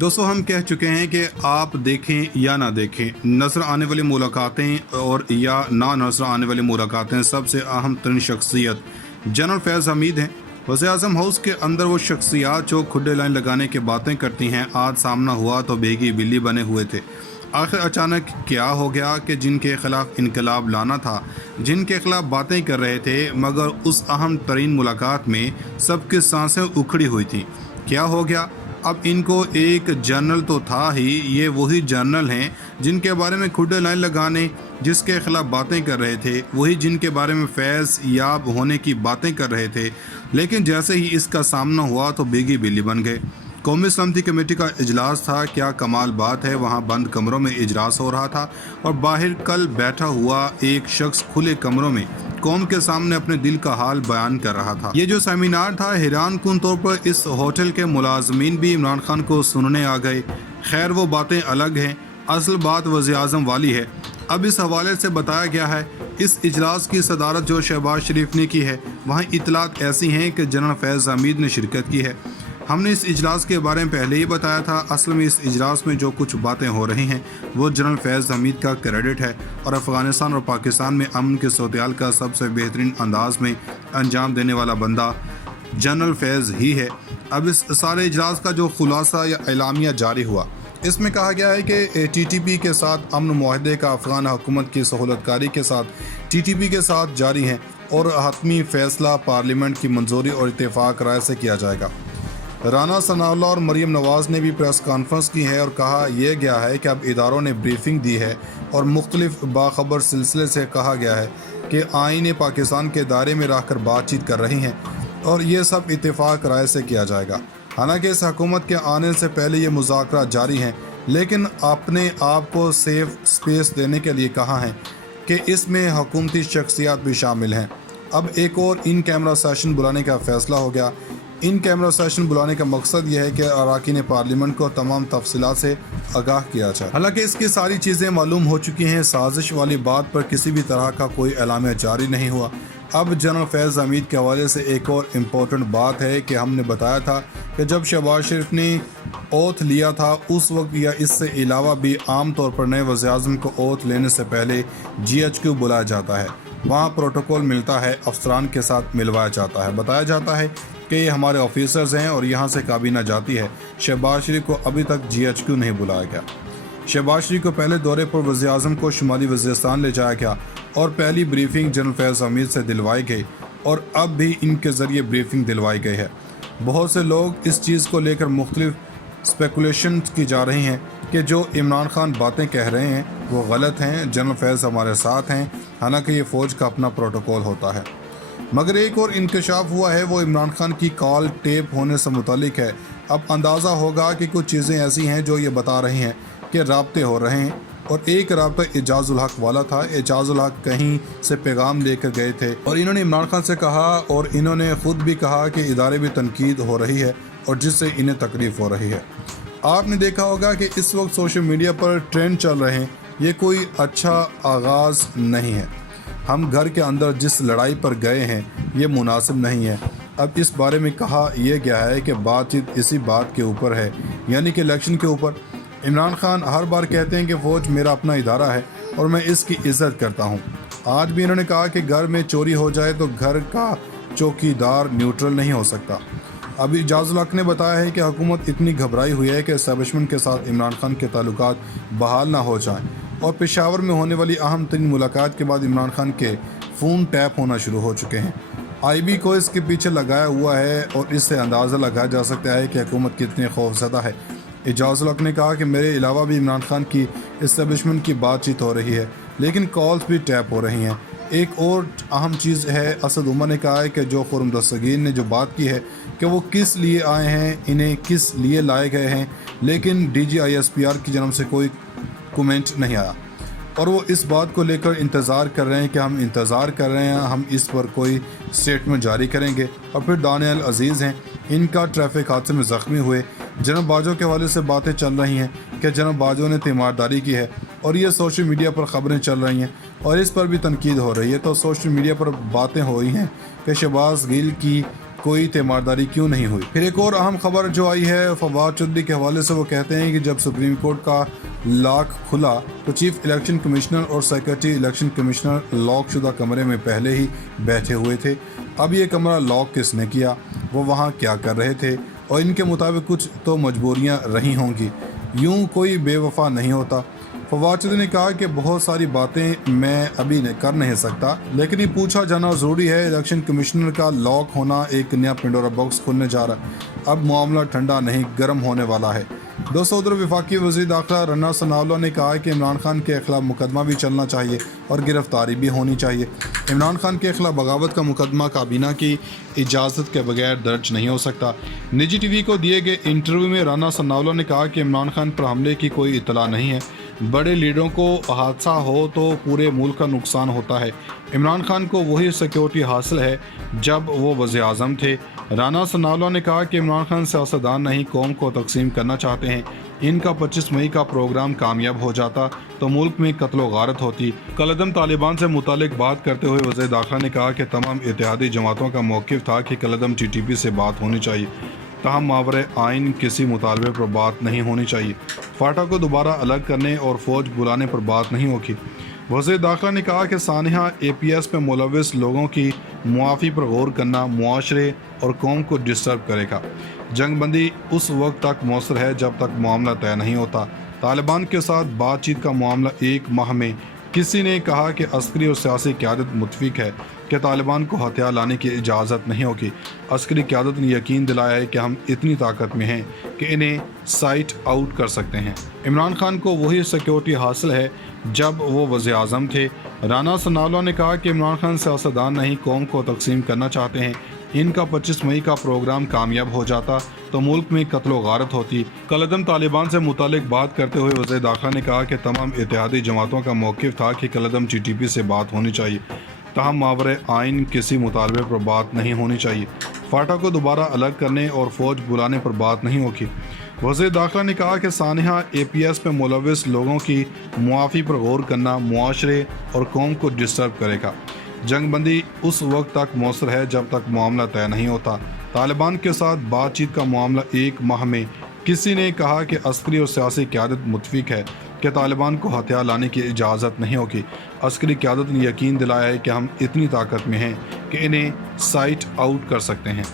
दोस्तों हम कह चुके हैं कि आप देखें या ना देखें, नज़र आने वाली मुलाकातें और या ना नज़र आने वाली मुलाकातें, सबसे अहम तरीन शख्सियत जनरल फैज़ हमीद हैं। वज़ीर-ए-आज़म हाउस के अंदर वो शख्सियात जो खुडे लाइन लगाने की बातें करती हैं, आज सामना हुआ तो बेगी बिल्ली बने हुए थे। आखिर अचानक क्या हो गया कि जिनके खिलाफ इनकलाब लाना था, जिनके खिलाफ बातें कर रहे थे, मगर उस अहम तरीन मुलाकात में सबकी सांसें उखड़ी हुई थीं। क्या हो गया? अब इनको एक जनरल तो था ही, ये वही जनरल हैं जिनके बारे में खुडे लाइन लगाने, जिसके खिलाफ बातें कर रहे थे, वही जिनके बारे में फैज़ याब होने की बातें कर रहे थे। लेकिन जैसे ही इसका सामना हुआ तो बेगी बिल्ली बन गए। कौमी सलामती कमेटी का इजलास था, क्या कमाल बात है, वहाँ बंद कमरों में इजलास हो रहा था और बाहर कल बैठा हुआ एक शख्स खुले कमरों में कौम के सामने अपने दिल का हाल बयान कर रहा था। ये जो सेमिनार था, हैरान कुन तौर पर इस होटल के मुलाजमीन भी इमरान खान को सुनने आ गए। खैर वो बातें अलग हैं, असल बात वज़ीर-ए-आज़म वाली है। अब इस हवाले से बताया गया है, इस इजलास की सदारत जो शहबाज शरीफ ने की है, वहाँ इतलात ऐसी हैं कि जनरल फैज़ हमीद ने शिरकत की है। हमने इस इजलास के बारे में पहले ही बताया था। असल में इस इजलास में जो कुछ बातें हो रही हैं वो जनरल फैज़ हमीद का क्रेडिट है और अफ़गानिस्तान और पाकिस्तान में अमन के सूरत का सबसे बेहतरीन अंदाज में अंजाम देने वाला बंदा जनरल फैज़ ही है। अब इस सारे इजलास का जो खुलासा या एलामिया जारी हुआ, इसमें कहा गया है कि TTP के साथ अमन मुआहदे का अफ़गान हुकूमत की सहूलतकारी के साथ TTP के साथ जारी हैं और हतमी फ़ैसला पार्लियामेंट की मंजूरी और इत्तेफाक राय से किया जाएगा। राना सनाउल्लाह और मरीम नवाज़ ने भी प्रेस कॉन्फ्रेंस की है और कहा यह गया है कि अब इदारों ने ब्रीफिंग दी है और मुख्तलिफ बाखबर सिलसिले से कहा गया है कि आईन पाकिस्तान के दायरे में रहकर बातचीत कर रही हैं और ये सब इत्तेफाक राय से किया जाएगा। हालांकि इस हुकूमत के आने से पहले ये मुज़ाकरा जारी हैं, लेकिन अपने आप को सेफ स्पेस देने के लिए कहा है कि इसमें हुकूमती शख्सियात भी शामिल हैं। अब एक और इन कैमरा सेशन बुलाने का फ़ैसला हो गया। इन कैमरा सेशन बुलाने का मकसद यह है कि अरकान पार्लियामेंट को तमाम तफसीलात से आगाह किया जाए। हालांकि इसकी सारी चीज़ें मालूम हो चुकी हैं। साजिश वाली बात पर किसी भी तरह का कोई एलामिया जारी नहीं हुआ। अब जनरल फैज़ हमीद के हवाले से एक और इम्पोर्टेंट बात है कि हमने बताया था कि जब शहबाज शरीफ ने ओथ लिया था, उस वक्त या इससे अलावा भी आम तौर पर नए वज़ीर-ए-आज़म को ओथ लेने से पहले GHQ बुलाया जाता है। वहाँ प्रोटोकॉल मिलता है, अफसरान के साथ मिलवाया जाता है, बताया जाता है कि ये हमारे ऑफिसर्स हैं और यहाँ से काबीना जाती है। शहबाज शरीफ को अभी तक GHQ नहीं बुलाया गया। शहबाज शरीफ को पहले दौरे पर वज़ीर-ए-आज़म को शुमाली वज़ीरिस्तान ले जाया गया और पहली ब्रीफिंग जनरल फैज़ हमीद से दिलवाई गई और अब भी इनके ज़रिए ब्रीफिंग दिलवाई गई है। बहुत से लोग इस चीज़ को लेकर मुख्तलिफ स्पेकुलेशन की जा रही हैं कि जो इमरान खान बातें कह रहे हैं वो गलत हैं, जनरल फैज़ हमारे साथ हैं, हालांकि ये फ़ौज का अपना प्रोटोकॉल होता है। मगर एक और इंकशाफ हुआ है, वो इमरान खान की कॉल टेप होने से मुतालिक है। अब अंदाज़ा होगा कि कुछ चीज़ें ऐसी हैं जो ये बता रही हैं कि राब्ते हो रहे हैं और एक राब्ता एजाज़ुल हक वाला था। एजाज़ुल हक कहीं से पैगाम लेकर गए थे और इन्होंने इमरान खान से कहा और इन्होंने ख़ुद भी कहा कि इदारे भी तनकीद हो रही है और जिससे इन्हें तकलीफ़ हो रही है। आपने देखा होगा कि इस वक्त सोशल मीडिया पर ट्रेंड चल रहे हैं, ये कोई अच्छा आगाज़ नहीं है। हम घर के अंदर जिस लड़ाई पर गए हैं ये मुनासिब नहीं है। अब इस बारे में कहा यह गया है कि बातचीत इसी बात के ऊपर है, यानी कि इलेक्शन के ऊपर। इमरान खान हर बार कहते हैं कि फ़ौज मेरा अपना इदारा है और मैं इसकी इज़्ज़त करता हूँ। आज भी इन्होंने कहा कि घर में चोरी हो जाए तो घर का चौकीदार न्यूट्रल नहीं हो सकता। अभी एजाज़ुल हक ने बताया है कि हुकूमत इतनी घबराई हुई है कि एस्टेब्लिशमेंट के साथ इमरान खान के ताल्लुकात बहाल ना हो जाएं और पेशावर में होने वाली अहम तरीन मुलाकात के बाद इमरान खान के फ़ोन टैप होना शुरू हो चुके हैं। IB को इसके पीछे लगाया हुआ है और इससे अंदाज़ा लगाया जा सकता है कि हुकूमत कितनी खौफज़दा है। एजाज़ुल हक ने कहा कि मेरे अलावा भी इमरान खान की इस्टेब्लिशमेंट की बातचीत हो रही है, लेकिन कॉल्स भी टैप हो रही हैं। एक और अहम चीज़ है, असद उमर ने कहा है कि जो खुर्रम दस्तगीर ने जो बात की है कि वो किस लिए आए हैं, इन्हें किस लिए लाए गए हैं, लेकिन DG ISPR की जानब से कोई कमेंट नहीं आया और वो इस बात को लेकर इंतज़ार कर रहे हैं कि हम इंतज़ार कर रहे हैं, हम इस पर कोई स्टेटमेंट जारी करेंगे। और फिर दानियल अजीज़ हैं, इनका ट्रैफिक हादसे में ज़ख्मी हुए। जनरल बाजो के हवाले से बातें चल रही हैं कि जनरल बाजो ने तीमारदारी की है और ये सोशल मीडिया पर ख़बरें चल रही हैं और इस पर भी तनकीद हो रही है। तो सोशल मीडिया पर बातें हो रही हैं कि शहबाज गिल की कोई तीमारदारी क्यों नहीं हुई। फिर एक और अहम खबर जो आई है फवाद चौधरी के हवाले से, वो कहते हैं कि जब सुप्रीम कोर्ट का लॉक खुला तो चीफ इलेक्शन कमिश्नर और सेक्रेटरी इलेक्शन कमिश्नर लॉक शुदा कमरे में पहले ही बैठे हुए थे। अब ये कमरा लॉक किसने किया, वो वहाँ क्या कर रहे थे, और इनके मुताबिक कुछ तो मजबूरियाँ रही होंगी। यूँ कोई बेवफा नहीं होता। फवाद चौधरी ने कहा कि बहुत सारी बातें मैं अभी कर नहीं सकता, लेकिन ये पूछा जाना ज़रूरी है। इलेक्शन कमिश्नर का लॉक होना एक नया पिंडोरा बॉक्स खुलने जा रहा है। अब मामला ठंडा नहीं गर्म होने वाला है। दोस्तों, उधर वफाकी वज़ीर दाखिला रना सनाउल्लाह ने कहा कि इमरान खान के खिलाफ मुकदमा भी चलना चाहिए और गिरफ्तारी भी होनी चाहिए। इमरान खान के खिलाफ बगावत का मुकदमा काबीना की इजाज़त के बगैर दर्ज नहीं हो सकता। निजी टीवी को दिए गए इंटरव्यू में राना सनाउल्लाह ने कहा कि इमरान खान पर हमले की कोई इतला नहीं है। बड़े लीडरों को हादसा हो तो पूरे मुल्क का नुकसान होता है। इमरान खान को वही सिक्योरिटी हासिल है जब वो वज़ीर आज़म थे। राना सनाउल्लाह ने कहा कि इमरान खान सियासतदान नहीं, कौम को तकसीम करना चाहते हैं। इनका 25 मई का प्रोग्राम कामयाब हो जाता तो मुल्क में कत्लो गारत होती। कलअदम तालिबान से मुतालिक बात करते हुए वज़ीर दाखिला ने कहा कि तमाम इत्तेहादी जमातों का मौक़िफ़ था कि कलअदम TTP से बात होनी चाहिए, तहम मावरे आइन किसी मुतालबे पर बात नहीं होनी चाहिए। फाटा को दोबारा अलग करने और फ़ौज बुलाने पर बात नहीं होगी। वज़ीर दाखिला ने कहा कि सानिया APS में मुलविस लोगों की मुआफ़ी पर गौर करना मुआशरे और कौम को डिस्टर्ब करेगा। जंगबंदी उस वक्त तक मौसर है जब तक मामला तय नहीं होता। तालिबान के साथ बातचीत का मामला 1 माह में। किसी ने कहा कि अस्करी और सियासी क़यादत मुतफिक है कि तालिबान को हथियार लाने की इजाज़त नहीं होगी। अस्करी क़यादत ने यकीन दिलाया है कि हम इतनी ताकत में हैं कि इन्हें साइट आउट कर सकते हैं। इमरान खान को वही सिक्योरिटी हासिल है जब वो वज़ीर आज़म थे। राना सनाउल्लाह ने कहा कि इमरान खान सियासतदान नहीं, कौम को तकसीम करना चाहते हैं। इनका 25 मई का प्रोग्राम कामयाब हो जाता तो मुल्क में कत्लो गारत होती। कलअदम तालिबान से मुतालिक बात करते हुए वज़ीर दाखिला ने कहा कि तमाम इत्तेहादी जमातों का मौक़िफ़ था कि कलअदम TTP से बात होनी चाहिए, तहम मावरे आइन किसी मुतालबे पर बात नहीं होनी चाहिए। फाटा को दोबारा अलग करने और फ़ौज बुलाने पर बात नहीं होगी। वज़ीर दाखिला ने कहा कि सानिया APS में मुलविस लोगों की मुआफ़ी पर गौर करना मुआशरे और कौम को डिस्टर्ब करेगा। जंगबंदी उस वक्त तक मौसर है जब तक मामला तय नहीं होता। तालिबान के साथ बातचीत का मामला 1 माह में। किसी ने कहा कि अस्करी और सियासी क़यादत मुतफिक है कि तालिबान को हथियार लाने की इजाज़त नहीं होगी। अस्करी क़यादत ने यकीन दिलाया है कि हम इतनी ताकत में हैं कि इन्हें साइट आउट कर सकते हैं।